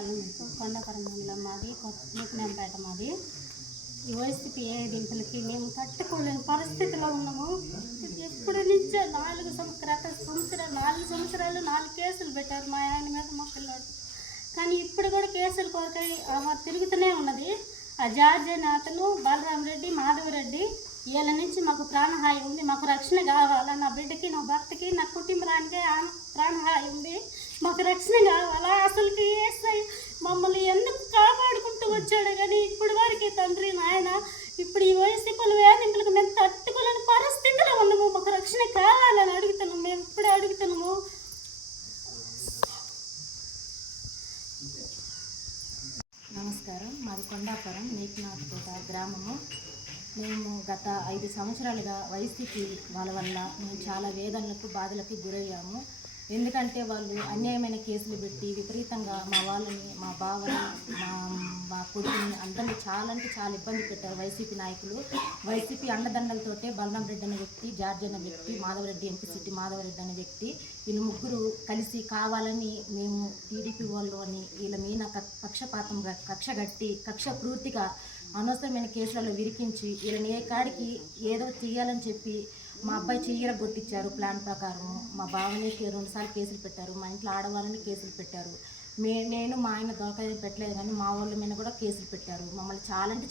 తాలూకు కొండపురం మండలం మాది, కొత్తపేట మాది. ఈ వైసీపీ ఏదింపులకి మేము తట్టుకోలేని పరిస్థితిలో ఉన్నాము. ఎప్పటి నుంచో 4 సంవత్సరాలు 4 కేసులు పెట్టారు మా ఆయన మీద, మా పిల్లోడు. కానీ ఇప్పుడు కూడా కేసులు కోరకై తిరుగుతూనే ఉన్నది. ఆ జార్జ్ అనే అతను, బలరాం రెడ్డి, మాధవరెడ్డి, వీళ్ళ నుంచి మాకు ప్రాణహాయి ఉంది. మాకు రక్షణ కావాలా, నా బిడ్డకి, నా భర్తకి, నా కుటుంబానికి ప్రాణహాయి ఉంది. మాకు రక్షణ కావాలా. అసలుకి ఏసై మమ్మల్ని ఎందుకు కాపాడుకుంటూ వచ్చాడు కానీ ఇప్పుడు వరకు తండ్రి నాయన, ఇప్పుడు ఈ వైసీపీల వేధింపులకు మేము తట్టుకోలేని పరిస్థితిలో ఉన్నాము. మాకు రక్షణ కావాలని అడుగుతున్నాము. మేము ఇప్పుడే అడుగుతున్నాము. నమస్కారం. మాది కొండాపురం మేకనాథపేట గ్రామము. మేము గత 5 సంవత్సరాలుగా వైసీపీ వాళ్ళ వల్ల మేము చాలా వేదనలకు, బాధలకు గురయ్యాము. ఎందుకంటే వాళ్ళు అన్యాయమైన కేసులు పెట్టి విపరీతంగా మా వాళ్ళని, మా బావని, మా కొడుకుని అందరినీ చాలా ఇబ్బంది పెట్టారు వైసీపీ నాయకులు. వైసీపీ అండదండలతోటే బలరాం రెడ్డి అనే వ్యక్తి, జార్జ్ అనే వ్యక్తి, మాధవరెడ్డి, ఎంపీ మాధవరెడ్డి అనే వ్యక్తి, వీళ్ళు ముగ్గురు కలిసి కావాలని మేము టీడీపీ వాళ్ళు అని వీళ్ళ మీద పక్షపాతంగా కక్ష పూర్తిగా అనవసరమైన కేసులలో విరికించి వీళ్ళని ఏ కాడికి ఏదో తీయాలని చెప్పి మా అబ్బాయి చెయ్యర కొట్టించారు. ప్లాన్ ప్రకారము మా బావని 2 సార్లు కేసులు పెట్టారు. మా ఇంట్లో ఆడవాళ్ళని కేసులు పెట్టారు. నేను మా ఆయన దొరకని పెట్టలేదు కానీ మా వాళ్ళ మీద కూడా కేసులు పెట్టారు. మమ్మల్ని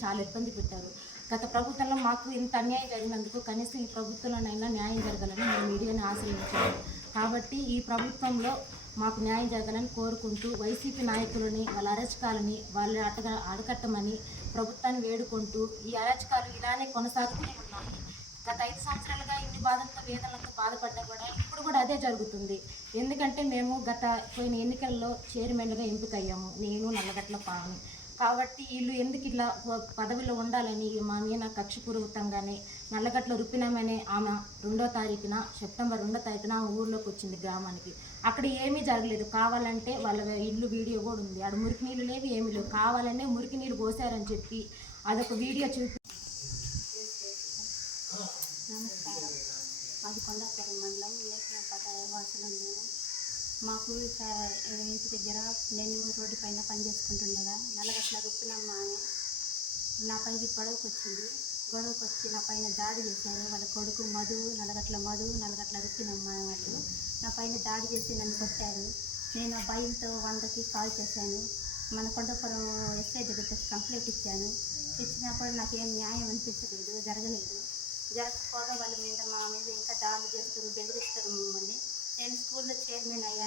చాలా ఇబ్బంది పెట్టారు. గత ప్రభుత్వంలో మాకు ఇంత అన్యాయం జరిగినందుకు కనీసం ఈ ప్రభుత్వంలోనైనా న్యాయం జరగాలని మేము మీడియాని ఆశ్రయించాము. కాబట్టి ఈ ప్రభుత్వంలో మాకు న్యాయం జరగాలని కోరుకుంటూ వైసీపీ నాయకులని, వాళ్ళ అరాచకాలని వాళ్ళు అడకట్టమని ప్రభుత్వాన్ని వేడుకుంటూ ఈ అరాచకాలు ఇలానే కొనసాగుతూనే ఉన్నాయి. గత 5 సంవత్సరాలుగా ఇన్ని బాధలతో, వేదనలతో బాధపడ్డా కూడా ఇప్పుడు కూడా అదే జరుగుతుంది. ఎందుకంటే మేము పోయిన ఎన్నికల్లో చైర్మన్గా ఎంపికయ్యాము, నేను, నల్లగట్ల పావని. కాబట్టి వీళ్ళు ఎందుకు ఇట్లా పదవిలో ఉండాలని మా మీద కక్షపూర్వకంగానే నల్లగట్ల రుప్పినామనే ఆమె సెప్టెంబర్ 2వ తారీఖున ఊర్లోకి వచ్చింది గ్రామానికి. అక్కడ ఏమీ జరగలేదు. కావాలంటే వాళ్ళ ఇల్లు వీడియో కూడా ఉంది. ఆడ మురికి నీళ్ళు లేవు, ఏమీ లేవు. కావాలనే మురికి నీళ్ళు పోసారని చెప్పి అదొక వీడియో నమస్కారం. మాది కొండాపురం మండలం మేకనాథపేట వాసులం. మాకు ఇంటి దగ్గర నేను రోడ్డు పైన పని చేసుకుంటుండగా నల్లగట్ల రుప్పినమ్మ అని నా పైకి గొడవకు వచ్చి నా పైన దాడి చేశారు. వాళ్ళ కొడుకు నల్లగట్ల రుప్పినమ్మ వాళ్ళు నా పైన దాడి చేసి నన్ను కొట్టారు. నేను ఆ భయంతో 100కి కాల్ చేశాను. మన కొండాపురం ఎస్ఐ దగ్గరికి కంప్లైంట్ ఇచ్చినప్పుడు నాకేం న్యాయం అనిపించలేదు, జరగకపోగా వాళ్ళ మీద మా మీద ఇంకా దాడులు చేస్తారు, బెదిరిస్తారు మమ్మల్ని. నేను స్కూల్లో చైర్మన్ అయిన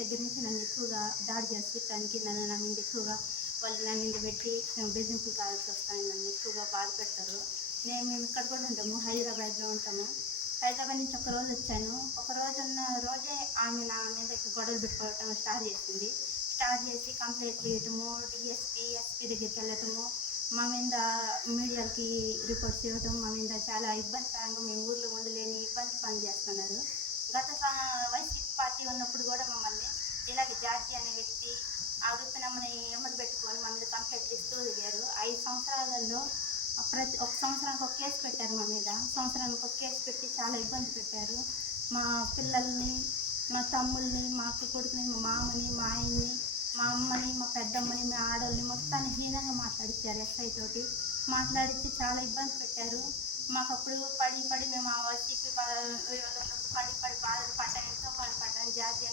దగ్గర నుంచి నన్ను ఎక్కువగా దాడి చేస్తానికి నా మీద ఎక్కువగా వాళ్ళు నా మీద పెట్టి బెదిరింపులు కావాల్సి వస్తాను. నన్ను ఎక్కువగా బాధ పెడతారు. మేము ఇక్కడ కూడా ఉంటాము, హైదరాబాద్లో ఉంటాము. హైదరాబాద్ నుంచి ఒకరోజు వచ్చాను. ఉన్న రోజే ఆమె నా మీద గొడవలు పెట్టుకోవటం స్టార్ట్ చేసి కంప్లైంట్ చేయటము, ఎస్పీ దగ్గరికి వెళ్ళటము, మా మీద మీడియాకి రిపోర్ట్స్ ఇవ్వటం, మా మీద చాలా ఇబ్బందికరంగా మేము ఊళ్ళో ఉండలేని ఇబ్బంది పని చేస్తున్నారు. గత వైసీపీ పార్టీ ఉన్నప్పుడు కూడా మమ్మల్ని ఇలాగే జార్జి అనే వ్యక్తి ఆ వృత్తినమ్మని ఎమ్మడి పెట్టుకొని మా మీద కంప్లైంట్లు ఇస్తూ దిగారు. 5 సంవత్సరాలలో ఒక సంవత్సరానికి ఒక కేసు పెట్టారు. మా మీద సంవత్సరానికి ఒక కేసు పెట్టి చాలా ఇబ్బంది పెట్టారు. మా పిల్లల్ని, మా తమ్ముల్ని, మా అక్క కొడుకుని, మా మామని, మా ఆయన్ని, మా అమ్మని, మా పెద్దమ్మని, మా ఆడల్ని మొత్తాన్ని హీనంగా మాట్లాడించారు. ఎస్ఐ తోటి మాట్లాడించి చాలా ఇబ్బంది పెట్టారు. మాకు అప్పుడు పడి మేము ఆ వైసీపీ పడి బాధలు పడ్డాం, ఎంతో బాధపడ్డాం. జార్జి